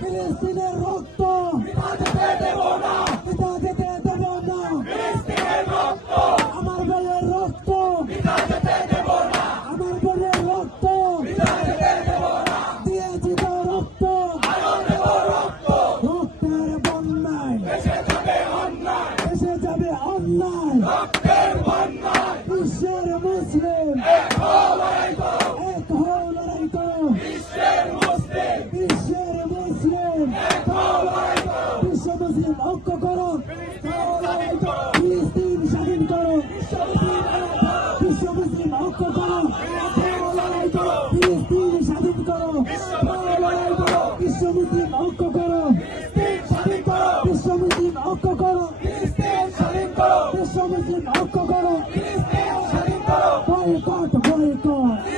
ফিলিস্তিনের রক্ত পিতা যেতে দেব না, পিতা যেতে দেব না। ফিলিস্তিনের রক্ত আমার বোনের রক্ত পিতা যেতে দেব না, আমার বোনের রক্ত পিতা যেতে দেব না, দিয়েছি তো রক্ত আরো দেব রক্ত। রক্তের বন্যায় এসে যাবে অন্যায়, এসে যাবে অন্যায়। রক্তের বন্যায়, বিশ্বের মুসলিম এক হও লড়াই করো, এক হও লড়াই করো। বিশ্বের মুসলিম বিশ্বের মুসলিম এক হও লড়াই করো, বিশ্ব মুসলিম ঐক্য করো। লড়াই করো, ফিলিস্তিন স্বাধীন করো। বিশ্ব মুসলিম ঐক্য করো, বিশ্ব মুসলিম ঐক্য করো। লড়াই করো, ফিলিস্তিন স্বাধীন করো। বিশ্ব মুসলিম লড়াই করো, বিশ্ব মুসলিম ঐক্য করো। ফিলিস্তিন স্বাধীন করো, বিশ্ব মুসলিম ঐক্য করো। ফিলিস্তিন স্বাধীন করো, বিশ্ব মুসলিম ঐক্য করো। ফিলিস্তিন স্বাধীন করো, বয়কট বয়কট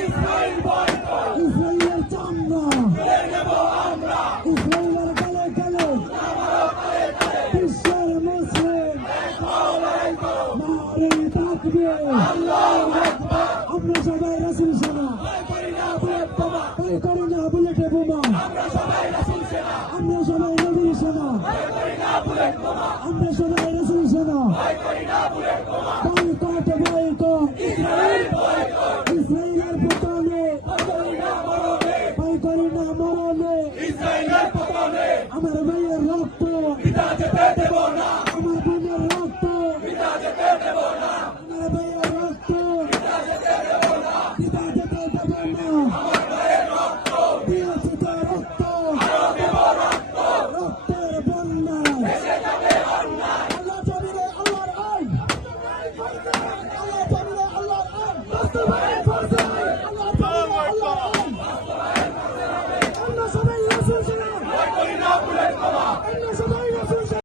ইসরায়েল বয়কট, ইসরায়েলের চামড়া তুলে নেব আমরা, ইসরায়েলের গালে গালে বিশ্বের মুসলিম এক হও লড়াই করো, নারে তাকবীর। আল্লাহু আকবার। আমরা সবাই রাসূল সেনা ভয় করি না বুলেট বোমা, ভয় করি না বুলেটে বোমা। আমরা সবাই রাসূল সেনা, আমরা সবাই নবীর সেনা ভয় করি না বুলেট বোমা, আমরা সবাই রাসূল সেনা। ভয় করি না বুলেট বোমা, বয়কট বয়কট ইসরায়েল বয়কট, ইসরায়েলের পতনে ভয় করি না মরণে, ভয় করি না মরণে ইসরায়েলের পতনে, আমার